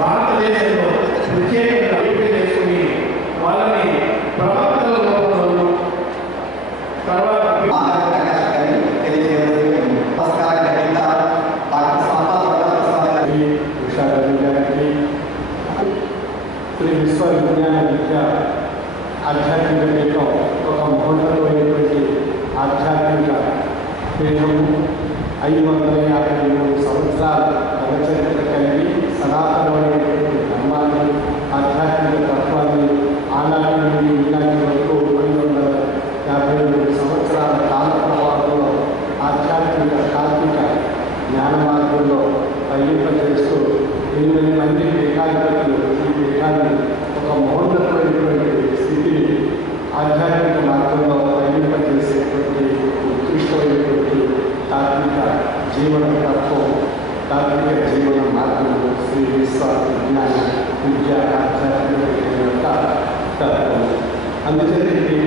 భారతదేశంలో ప్రత్యేకంగా చేసుకుని వాళ్ళని ప్రవర్తనలో తర్వాత శ్రీ విశ్వ విజ్ఞాన విద్య ఆధ్యాత్మిక పీఠం ఒక మహోన్నతమైనటువంటి ఆధ్యాత్మిక పీఠము 553 సంవత్సరాల చరిత్ర కలిగి సనాతనమైనటువంటి ధర్మాన్ని ఆధ్యాత్మిక తత్వాన్ని ఆనాటి నుండి ఈనాటి వరకు 553 సంవత్సరాల కాల ప్రవాహంలో ఆధ్యాత్మిక తాత్విక జ్ఞాన మార్గంలో పయనింపజేస్తూ 8 మంది పీఠాధిపతులు ఈ పీఠాన్ని ఒక మహోన్నతమైనటువంటి స్థితిని ఆధ్యాత్మిక మార్గంలో పయనింపజేసేటువంటి ఉత్కృష్టమైనటువంటి తాత్విక జీవన తత్వం తాత్విక జీవన మార్గంలో శ్రీ విశ్వ విజ్ఞాన విద్య ఆధ్యాత్మిక యొక్క తత్వం. అందుచేత ఈ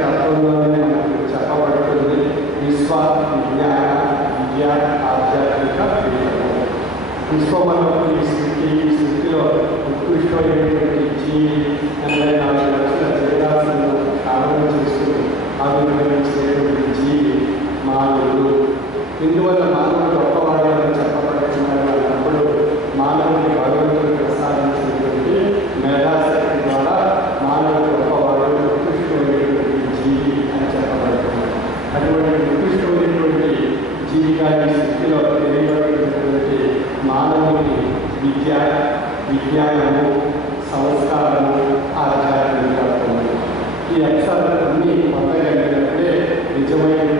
తత్వంలోనే మనకు చెప్పబడుతుంది విశ్వ విజ్ఞాన విద్య ఆధ్యాత్మిక పీఠము. విశ్వమనకు ఈ స్థితిలో ఉత్కృష్టమైనటువంటి జీవి 84 లక్షల జీవరాశులను కారణం చేసుకుని ఆవిర్భవించేటువంటి జీవి మానవుడు. ఇందువల్ల మానవుడు గొప్పవాడు అని చెప్పబడుతున్నాడు అన్నప్పుడు మానవుడికి భగవంతుడు ప్రసాదించినటువంటి మేధాశక్తి ద్వారా మానవుడు గొప్పవాడు ఉత్కృష్టమైనటువంటి జీవి అని చెప్పబడుతున్నాడు. అటువంటి ఉత్కృష్టమైనటువంటి జీవిగా ఈ స్థితిలో తెలియబడినటువంటి మానవుని విద్య విజ్ఞానము సంస్కారము ఆధ్యాత్మికత్వము ఈ అంశాలన్నీ పొందగలిగినప్పుడే నిజమైన